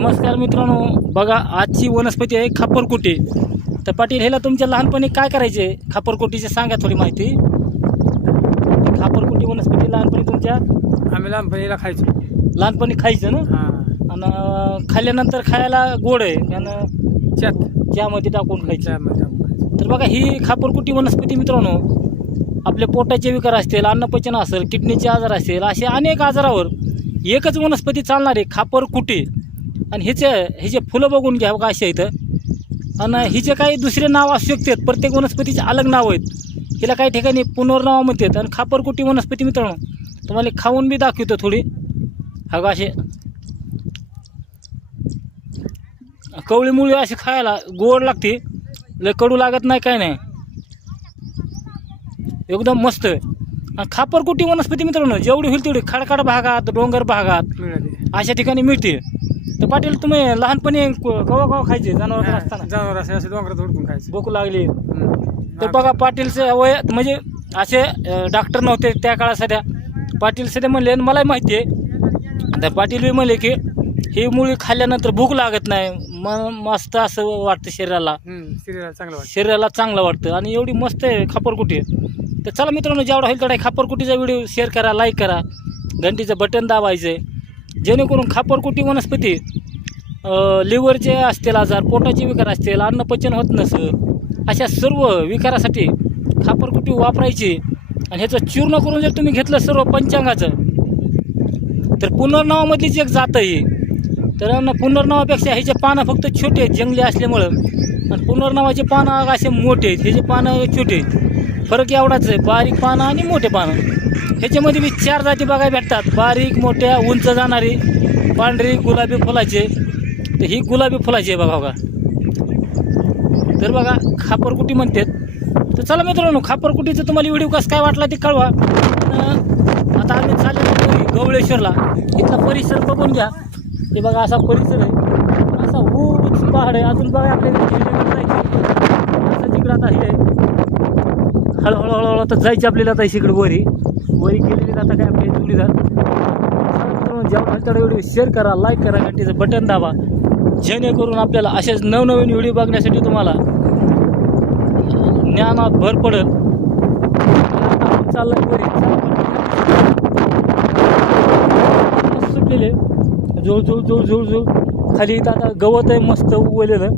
नमस्कार मित्रांनो, बघा आजची वनस्पती आहे खापरकुटी. तर पाटील ह्याला तुमच्या लहानपणी काय करायचे? खापरकुटीचे सांगा थोडी माहिती. खापरकुटी वनस्पती लहानपणी तुमच्या आम्ही लहानपणीला खायचो. लहानपणी खायचं ना? हां, आणि खाल्ल्यानंतर खायला गोड आहे आणि चहामध्ये टाकून खायचं. तर बघा ही खापरकुटी वनस्पती मित्रांनो आपल्या पोटाचे विकार असतील, अन्नपचन असेल, किडनीचे आजार असतील, असे अनेक आजारावर एकच वनस्पती चालणार आहे खापरकुटी. आणि हिचे फुलं बघून घ्या बघा असे इथं. आणि हिचे काही दुसरे नाव असू शकतात, प्रत्येक वनस्पतीचे अलग नाव आहेत. हिला काही ठिकाणी पुनर्नाव म्हणतात. आणि खापरकुटी वनस्पती मित्रांनो तुम्हाला खाऊन बी दाखवतो थोडी. हा असे कवळीमुळी असे खायला गोड लागते, लय कडू लागत नाही, काय नाही, एकदम मस्त. आणि खापरकुटी वनस्पती मित्रांनो जेवढी होईल तेवढी खडकाळ भागात, डोंगर भागात अशा ठिकाणी मिळते. तर पाटील तुम्ही लहानपणी कवा खायचे जनावर असताना? जनावर असे डोंगरात हुडकून खायचे. भूक लागली तर बघा पाटीलचं वय म्हणजे असे डॉक्टर नव्हते त्या काळात. सध्या पाटील सध्या म्हणले, आणि मलाही माहिती आहे, तर पाटील बी म्हणले की ही मुळी खाल्ल्यानंतर भूक लागत नाही, मस्त असं वाटतं शरीराला, शरीराला चांगलं वाटतं. आणि एवढी मस्त आहे खापरकुटी. तर चला मित्रांनो, जेवढा होईल तेवढा खापरकुटीचा व्हिडिओ शेअर करा, लाईक करा, घंटीचं बटन दाबायचं आहे, जेणेकरून खापरकुटी वनस्पती लिव्हरचे असतील आजार, पोटाचे विकार असतील, अन्नपचन होत नसेल, अशा सर्व विकारासाठी खापरकुटी वापरायची. आणि ह्याचं चूर्ण करून जर तुम्ही घेतलं सर्व पंचांगाचं, तर पुनर्नावामधलीच एक जात आहे. तर पुनर्नावापेक्षा ह्याचे पानं फक्त छोटे आहेत जंगली असल्यामुळं, आणि पुनर्नावाचे पानं असे मोठे आहेत, ह्याचे पानं छोटे आहेत. फरक एवढाच आहे, बारीक पानं आणि मोठे पानं. ह्याच्यामध्ये बी 4 जाती बघायला भेटतात, बारीक, मोठ्या, उंच जाणारी, पांढरी, गुलाबी फुलाचे. तर ही गुलाबी फुलाची आहे बघा. तर बघा खापरकुटी म्हणतात. तर चला मित्रांनो, खापरकुटीचं तुम्हाला व्हिडिओ कसं काय वाटला ते कळवा. आता आम्ही चाललो गवळेश्वरला. इथला परिसर बघून घ्या. ते बघा असा परिसर आहे, असा उंच पहाड आहे. अजून बघा आपल्याला असं तिकडं आता हे हळूहळू आता जायची आपल्याला. आता इकडे वरी गेलेली आता काय आपली जोडीदार. जेव्हा तेवढा व्हिडिओ शेअर करा, लाईक करा, घंटीचं बटन दाबा, जेणेकरून आपल्याला असेच नवनवीन व्हिडिओ बघण्यासाठी तुम्हाला ज्ञानात भर पडेल. चाललाय वरी सुटलेले जुळ खाली इथं आता गवत आहे मस्त उगवलेलं.